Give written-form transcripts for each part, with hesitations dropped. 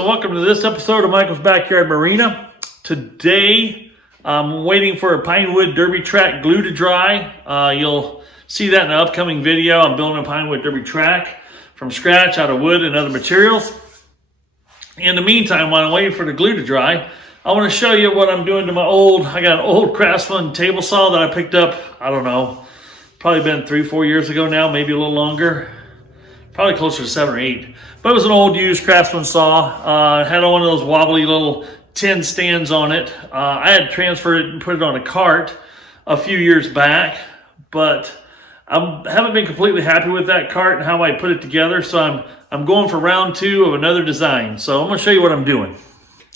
and welcome to this episode of Michael's Backyard Marina. Today, I'm waiting for a pine wood derby track glue to dry. You'll see that in an upcoming video. I'm building a pine wood derby track from scratch out of wood and other materials. In the meantime, while I'm waiting for the glue to dry, I want to show you what I'm doing to my I got an old Craftsman Table Saw that I picked up, I don't know, probably been 3-4 years ago now, maybe a little longer. Probably closer to 7 or 8. But it was an old used Craftsman saw. It had one of those wobbly little tin stands on it. I had transferred it and put it on a cart a few years back, but I haven't been completely happy with that cart and how I put it together. So I'm going for round 2 of another design. So I'm going to show you what I'm doing.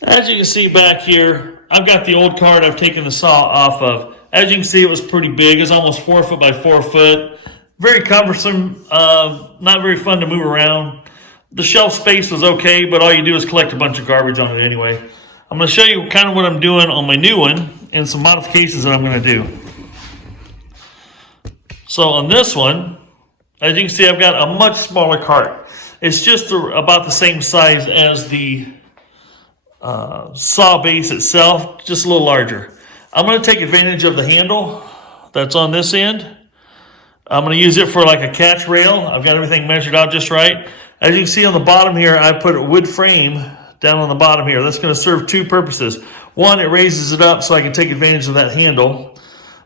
As you can see back here, I've got the old cart I've taken the saw off of. As you can see, it was pretty big. It's almost 4 foot by 4 foot. Very cumbersome, not very fun to move around. The shelf space was okay, but all you do is collect a bunch of garbage on it anyway. I'm going to show you kind of what I'm doing on my new one and some modifications that I'm going to do. So on this one, as you can see, I've got a much smaller cart. It's just about the same size as the saw base itself, just a little larger. I'm going to take advantage of the handle that's on this end. I'm going to use it for like a catch rail. I've got everything measured out just right. As you can see on the bottom here, I put a wood frame down on the bottom here. That's going to serve 2 purposes. One, it raises it up so I can take advantage of that handle.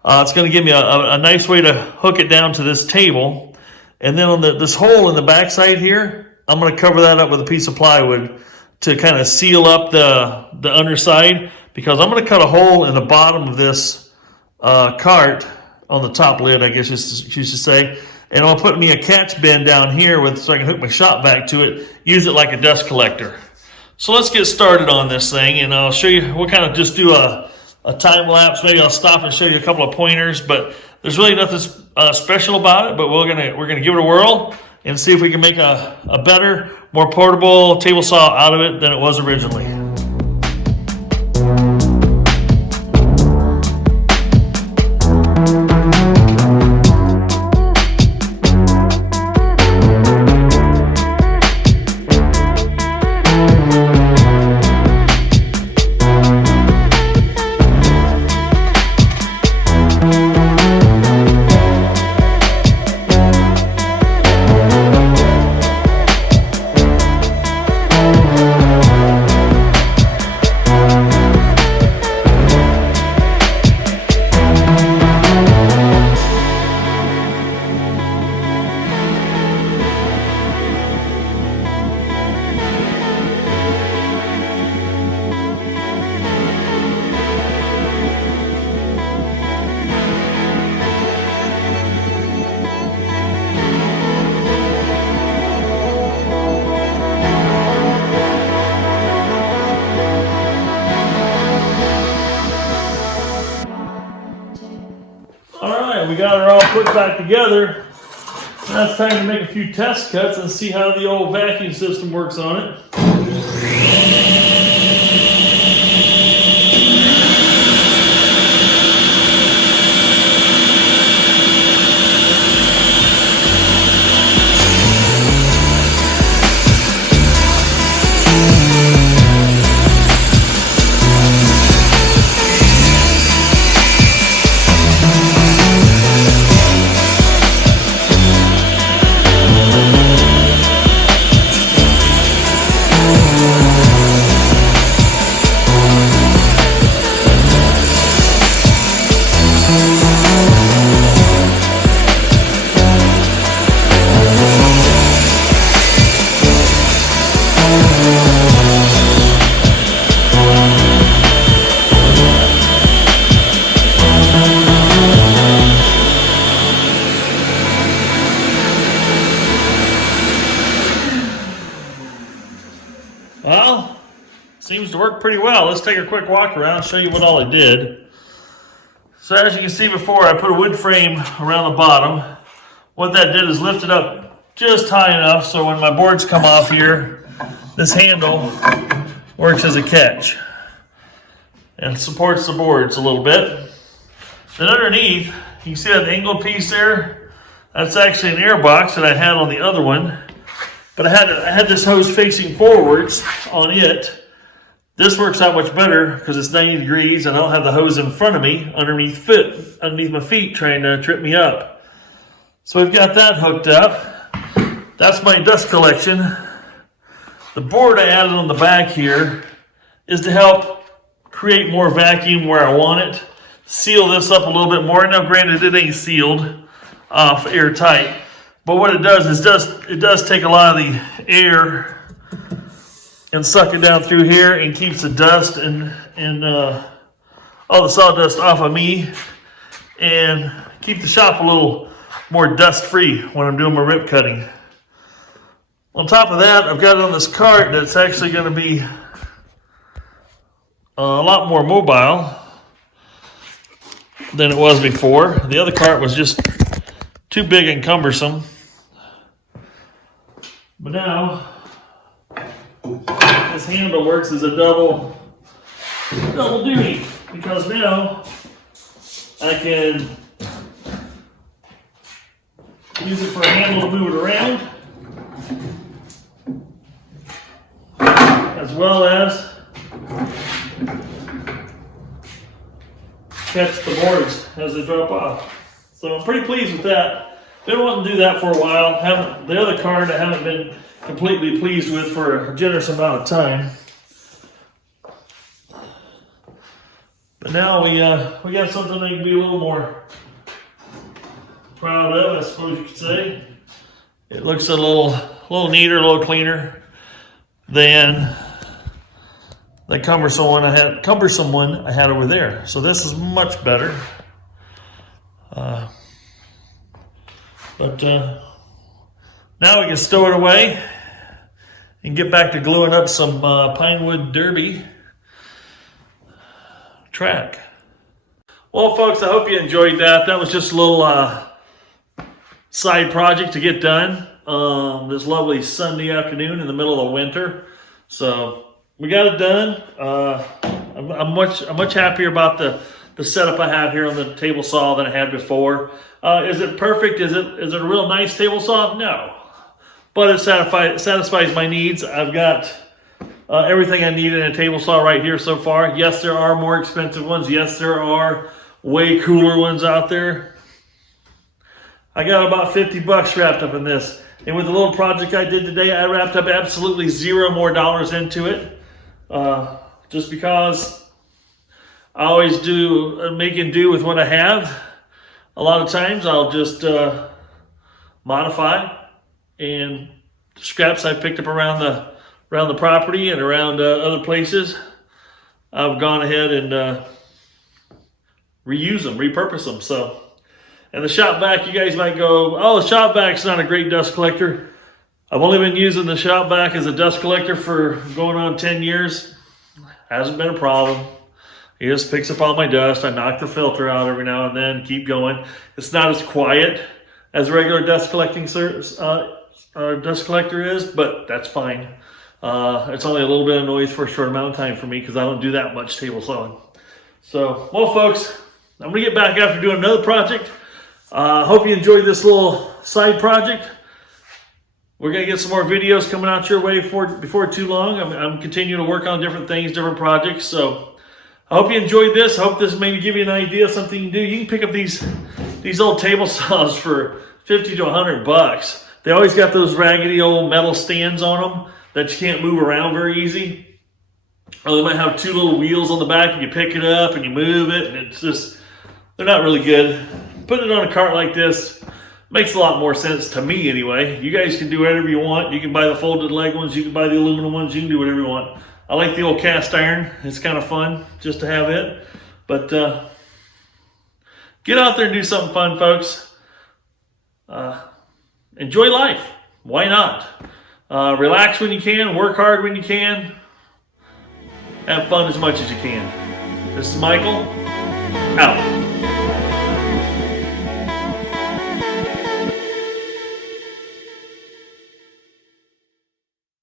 It's going to give me a nice way to hook it down to this table. And then on this hole in the back side here, I'm going to cover that up with a piece of plywood to kind of seal up the underside, because I'm going to cut a hole in the bottom of this cart on the top lid, I guess you should say. And I'll put me a catch bin down here so I can hook my shop vac to it, use it like a dust collector. So let's get started on this thing, and I'll show you, we'll kind of just do a time lapse. Maybe I'll stop and show you a couple of pointers, but there's really nothing special about it, but we're gonna give it a whirl and see if we can make a better, more portable table saw out of it than it was originally. We got her all put back together. Now it's time to make a few test cuts and see how the old vacuum system works on it. Well, seems to work pretty well. Let's take a quick walk around and show you what all I did. So as you can see before, I put a wood frame around the bottom. What that did is lift it up just high enough so when my boards come off here, this handle works as a catch and supports the boards a little bit. Then underneath, you can see that angled piece there. That's actually an air box that I had on the other one. But I had this hose facing forwards on it. This works out much better because it's 90 degrees and I don't have the hose in front of me underneath my feet trying to trip me up. So we've got that hooked up. That's my dust collection. The board I added on the back here is to help create more vacuum where I want it. Seal this up a little bit more. Now granted it ain't sealed off airtight, but what it does is it does take a lot of the air and suck it down through here and keeps the dust and all the sawdust off of me and keep the shop a little more dust free when I'm doing my rip cutting. On top of that, I've got it on this cart that's actually going to be a lot more mobile than it was before. The other cart was just too big and cumbersome. But now this handle works as a double duty because now I can use it for a handle to move it around as well as catch the boards as they drop off. So I'm pretty pleased with that. Been wanting to do that for a while. The other card I haven't been completely pleased with for a generous amount of time. But now we got something I can be a little more proud of, I suppose you could say. It looks a little neater, a little cleaner than the cumbersome one I had over there. So this is much better. But now we can stow it away and get back to gluing up some Pinewood Derby track. Well, folks, I hope you enjoyed that. That was just a little side project to get done this lovely Sunday afternoon in the middle of winter. So we got it done. I'm much happier about the setup I have here on the table saw than I had before. Is it perfect? Is it a real nice table saw? No, but it satisfies my needs. I've got everything I need in a table saw right here so far. Yes, there are more expensive ones. Yes, there are way cooler ones out there. I got about 50 bucks wrapped up in this. And with the little project I did today, I wrapped up absolutely $0 more into it. Just because I always do make and do with what I have. A lot of times I'll just modify, and scraps I picked up around the property and around other places, I've gone ahead and reuse them, repurpose them. So, and the shop vac, you guys might go, oh, the shop vac's not a great dust collector. I've only been using the shop vac as a dust collector for going on 10 years. Hasn't been a problem. It just picks up all my dust. I knock the filter out every now and then, keep going. It's not as quiet as a regular dust collecting dust collector is, but that's fine. It's only a little bit of noise for a short amount of time for me because I don't do that much table sawing. So, well, folks, I'm going to get back after doing another project. Hope you enjoyed this little side project. We're going to get some more videos coming out your way before too long. I'm continuing to work on different things, different projects. So I hope you enjoyed this. I hope this maybe give you an idea of something you can do. You can pick up these old table saws for 50 to 100 bucks. They always got those raggedy old metal stands on them that you can't move around very easy. Or they might have two little wheels on the back and you pick it up and you move it, and it's just, they're not really good. Putting it on a cart like this makes a lot more sense to me anyway. You guys can do whatever you want. You can buy the folded leg ones, you can buy the aluminum ones, you can do whatever you want. I like the old cast iron. It's kind of fun just to have it. But get out there and do something fun, folks. Enjoy life. Why not? Relax when you can, work hard when you can. Have fun as much as you can. This is Michael, out.